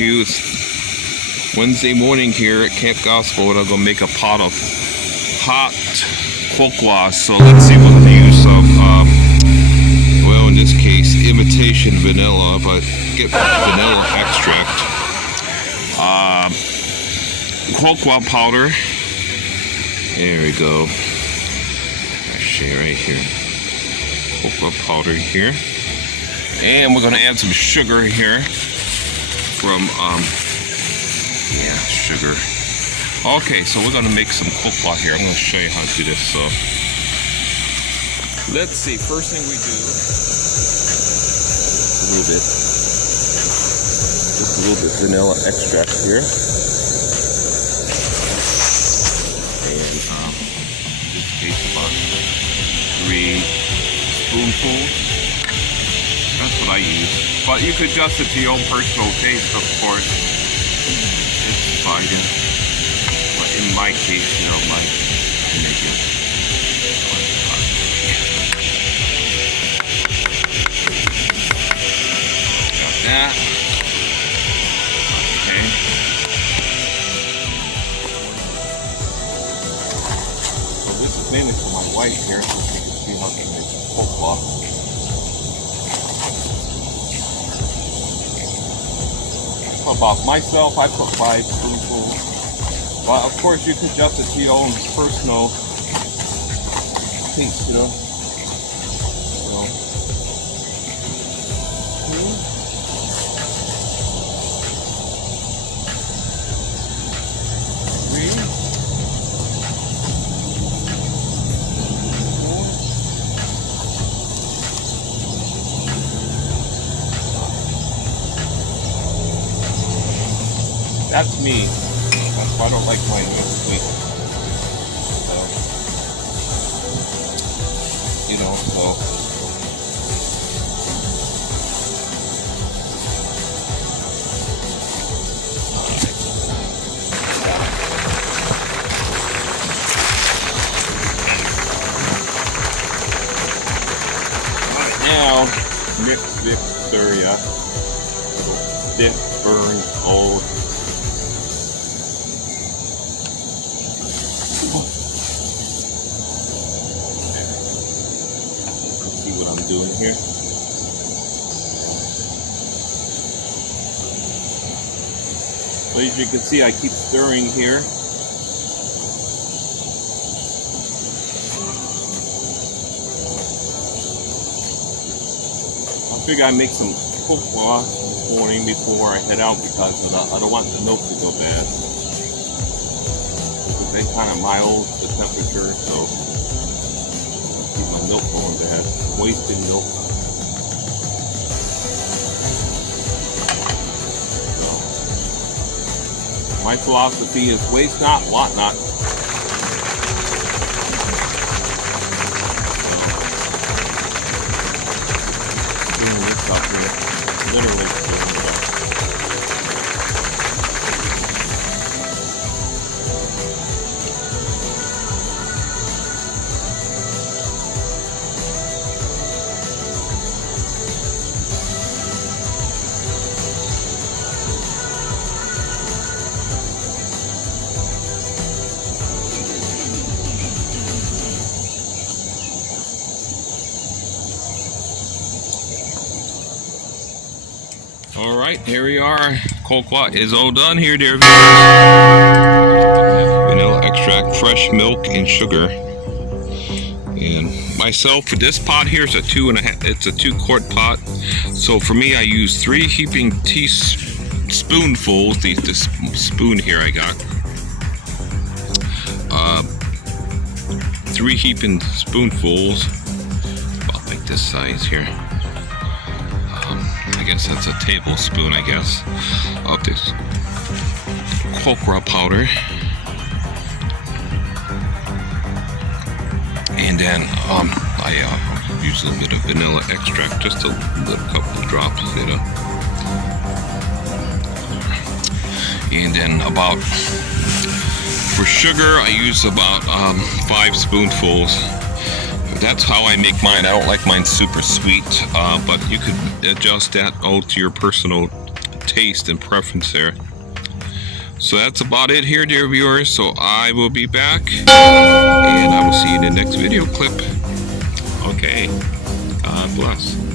barbecue. It's Wednesday morning here at Camp Gospel, and I'm gonna make a pot of hot cocoa. So let's see what the use of. Well, in this case, imitation vanilla, but get vanilla extract. Cocoa powder. There we go. Actually, right here. Cocoa powder here. And we're going to add some sugar here from, sugar. Okay, so we're going to make some cocoa here. I'm going to show you how to do this. So, let's see. First thing we do, just a little bit vanilla extract here. And, in this case, about 3 spoonfuls. That's what I use. But you could adjust it to your own personal taste, of course. It's fine. But in my case, I make it. Got that. Okay. So this is mainly for my wife here, so you can see how she makes cocoa. About myself, I put 5 spoonfuls, but of course you could adjust it to your own personal taste, you know. So, 2, 3, 4. That's me. That's why I don't like mine real sweet. So, Alright, now, mixer, yeah. Little stiff, burn, cold. What I'm doing here. So as you can see, I keep stirring here. I figure I make some cocoa this morning before I head out because I don't want the milk to go bad. It's been kind of mild, the temperature, so my milk going bad, wasted milk. So, my philosophy is waste not, want not. Doing this up here, literally doing this up. Alright, here we are. Cocoa is all done here, dear viewers. Vanilla extract, fresh milk, and sugar. And myself, for this pot here, it's a 2-quart pot. So for me, I use 3 heaping teaspoonfuls. This spoon here I got. 3 heaping spoonfuls, about like this size here. I guess that's a tablespoon, I guess, of this cocoa powder. And then I use a little bit of vanilla extract, just a little couple of drops, you know. And then for sugar, I use about 5 spoonfuls. That's how I make mine. I don't like mine super sweet, but you could adjust that all to your personal taste and preference there. So that's about it here, dear viewers. So I will be back, and I will see you in the next video clip. Okay, God bless.